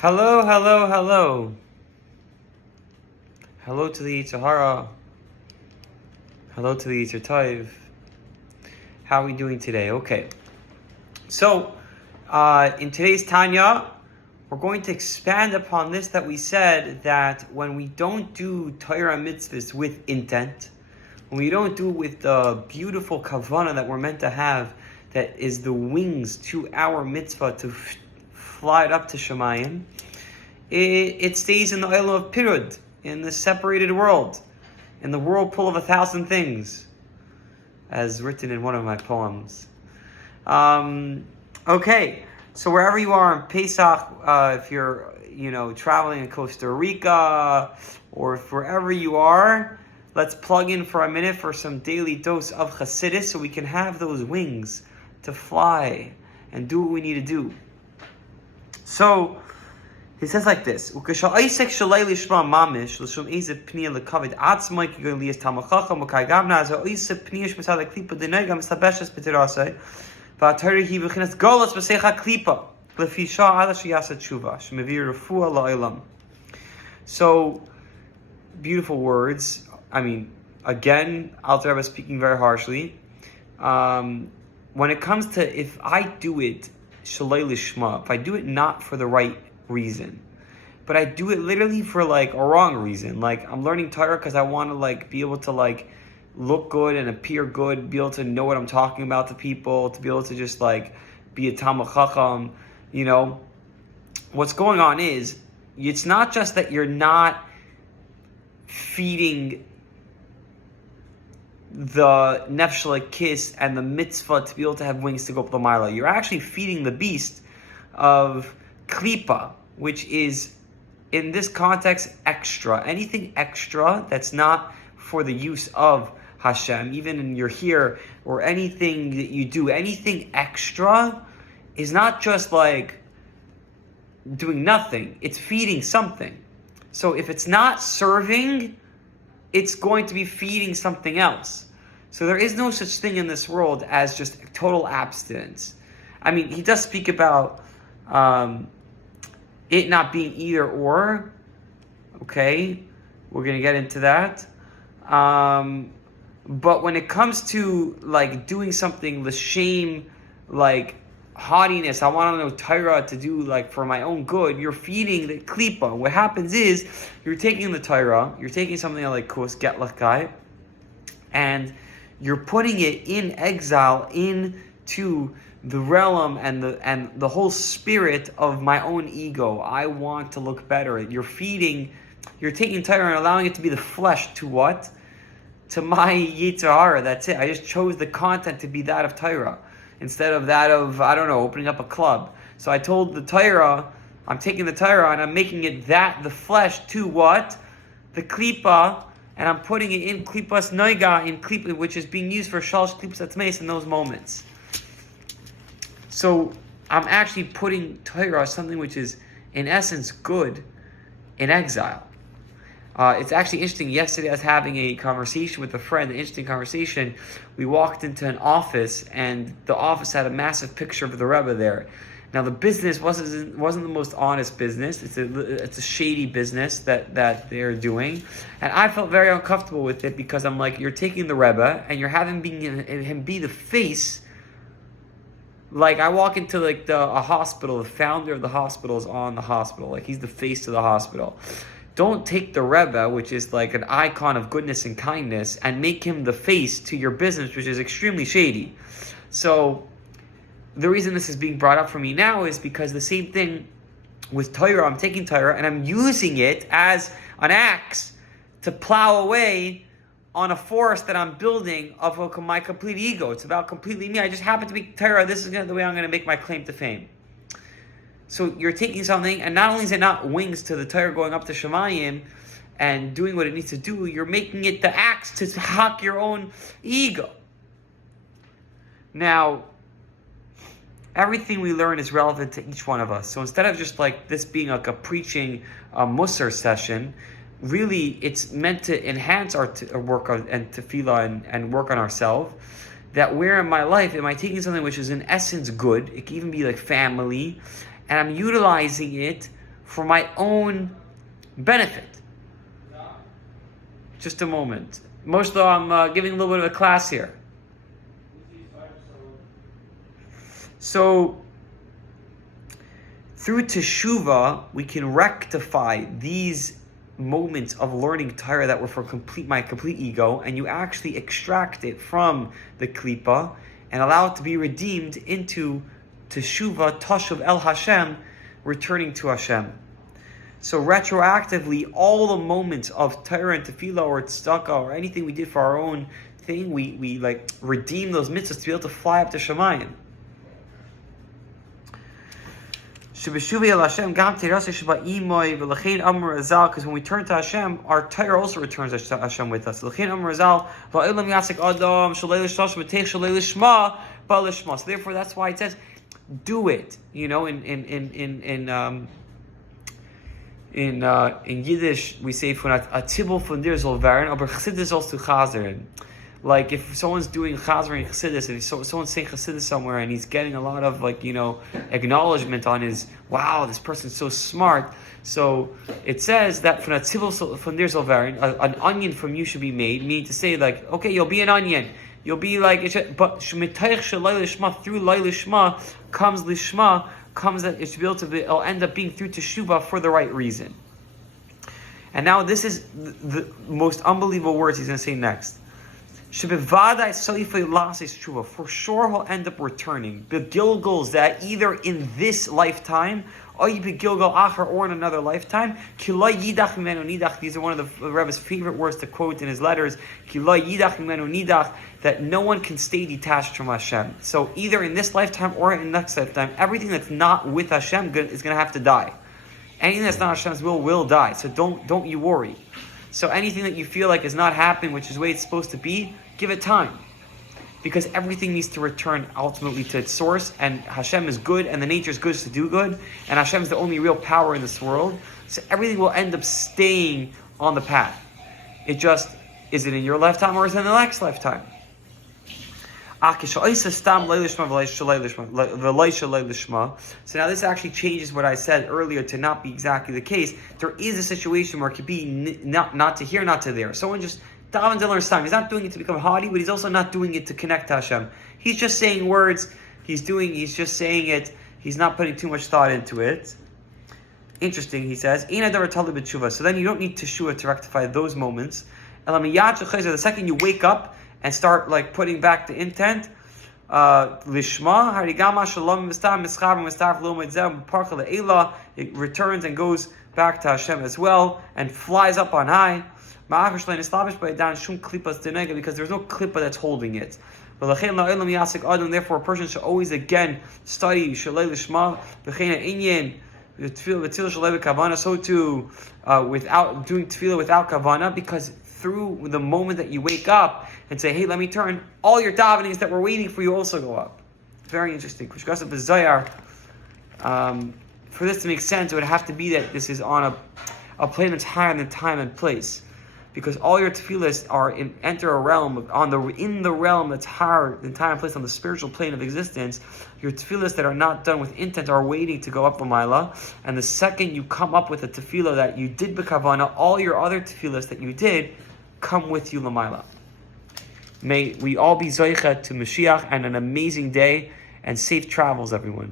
Hello, hello, hello. Hello to the Yitzhahara. Hello to the Yitzer Tov. How are we doing today? Okay. So, in today's Tanya, we're going to expand upon this that we said that when we don't do Torah mitzvahs with intent, when we don't do it with the beautiful kavanah that we're meant to have, that is the wings to our mitzvah to fly it up to Shemayim, it stays in the oil of Pirud, in the separated world, in the whirlpool of 1,000 things, as written in one of my poems. Okay, so wherever you are in Pesach, if you're traveling in Costa Rica, or if wherever you are, let's plug in for a minute for some daily dose of Chassidus so we can have those wings to fly and do what we need to do. So, he says like this: So wherever So, beautiful words. I mean, again, Alter Rebbe speaking very harshly. When it comes to if I do it shalei lishma, if I do it not for the right reason, but I do it literally for like a wrong reason, like I'm learning Torah because I want to like be able to like look good and appear good, be able to know what I'm talking about to people, to be able to just like be a Talmid Chacham, what's going on is it's not just that you're not feeding the nefesh kiss and the mitzvah to be able to have wings to go up the mila. You're actually feeding the beast of klipa, which is in this context extra. Anything extra that's not for the use of Hashem, even in your here or anything that you do, anything extra is not just like doing nothing. It's feeding something. So if it's not serving, it's going to be feeding something else. So there is no such thing in this world as just total abstinence. I mean, he does speak about it not being either or. Okay, we're going to get into that. But when it comes to like doing something l'shem, like haughtiness, I want to know Torah to do like for my own good, you're feeding the klipa. What happens is you're taking the Torah, you're taking something like kos get lakai, and you're putting it in exile into the realm and the whole spirit of my own ego. I want to look better. You're taking Torah and allowing it to be the flesh to what? To my Yitzhahara. That's it. I just chose the content to be that of Torah instead of that of, opening up a club. So I told the Torah, I'm taking the Torah and I'm making it the flesh to what? The klipa, and I'm putting it in klipas noiga, in klipa, which is being used for shalosh klipas atzmeis in those moments. So I'm actually putting Torah, something which is in essence good, in exile. It's actually interesting. Yesterday I was having a conversation with a friend, an interesting conversation. We walked into an office and the office had a massive picture of the Rebbe there. Now the business wasn't the most honest business. It's a shady business that they're doing. And I felt very uncomfortable with it because I'm like, you're taking the Rebbe and you're having him be the face. Like I walk into like a hospital, the founder of the hospital is on the hospital. Like he's the face of the hospital. Don't take the Rebbe, which is like an icon of goodness and kindness, and make him the face to your business, which is extremely shady. So the reason this is being brought up for me now is because the same thing with Torah. I'm taking Torah and I'm using it as an axe to plow away on a forest that I'm building of my complete ego. It's about completely me. I just happen to be Torah. This is the way I'm going to make my claim to fame. So you're taking something, and not only is it not wings to the Torah going up to Shemayim and doing what it needs to do, you're making it the axe to hack your own ego. Now, everything we learn is relevant to each one of us. So instead of just like this being like a preaching Musar session, really it's meant to enhance our work and tefillah and work on ourselves. That where in my life am I taking something which is in essence good? It can even be like family, and I'm utilizing it for my own benefit. Just a moment. Most of I'm giving a little bit of a class here. So, through Teshuvah, we can rectify these moments of learning Torah that were for my complete ego, and you actually extract it from the Klippa and allow it to be redeemed into Teshuvah, Tashuv El Hashem, returning to Hashem. So retroactively, all the moments of Torah and Tefillah or Tzedakah or anything we did for our own thing, we like redeem those mitzvahs to be able to fly up to Shemayim. Because when we turn to Hashem, our Torah also returns to Hashem with us. So therefore, that's why it says, do it. You know, in Yiddish, we say "Atibul von dir soll werden, aber Chassidus sollst du chazern." Like if someone's doing chazar in Chassidus, if someone's saying Chassidus somewhere and he's getting a lot of acknowledgement on his, wow, this person's so smart. So it says that von dir soll werden, an onion from you should be made, meaning to say okay, you'll be an onion. You'll be but through Lai Lishma comes Lishma, comes that it should be able to it'll end up being through Teshuvah for the right reason. And now this is the most unbelievable words he's going to say next. For sure he'll end up returning. Begilgals that either in this lifetime or in another lifetime. These are one of the Rebbe's favorite words to quote in his letters. That no one can stay detached from Hashem. So either in this lifetime or in the next lifetime, everything that's not with Hashem is going to have to die. Anything that's not Hashem's will die. So don't you worry. So anything that you feel like is not happening, which is the way it's supposed to be, give it time. Because everything needs to return ultimately to its source, and Hashem is good, and the nature is good to do good, and Hashem is the only real power in this world. So everything will end up staying on the path. It just, is it in your lifetime or is it in the next lifetime? So now this actually changes what I said earlier to not be exactly the case. There is a situation where it could be not to here, not to there. Someone just davens and learns time. He's not doing it to become haughty, but he's also not doing it to connect to Hashem. He's just saying words. He's just saying it. He's not putting too much thought into it. Interesting, he says. So then you don't need Teshuvah to rectify those moments. The second you wake up and start putting back the intent, it returns and goes back to Hashem as well and flies up on high. Because there's no klippa that's holding it. Therefore, a person should always again study Shalei Lishma, so too without doing tefillah without kavana, because through the moment that you wake up and say, hey, let me turn, all your davenings that were waiting for you also go up. Very interesting. For this to make sense, it would have to be that this is on a plane that's higher than time and place. Because all your tefillahs enter a realm in the realm that's higher than time and place, on the spiritual plane of existence. Your tefillahs that are not done with intent are waiting to go up l'mayla. And the second you come up with a tefillah that you did b'kavana, all your other tefillahs that you did come with you l'mayla. May we all be zoicha to Mashiach and an amazing day and safe travels, everyone.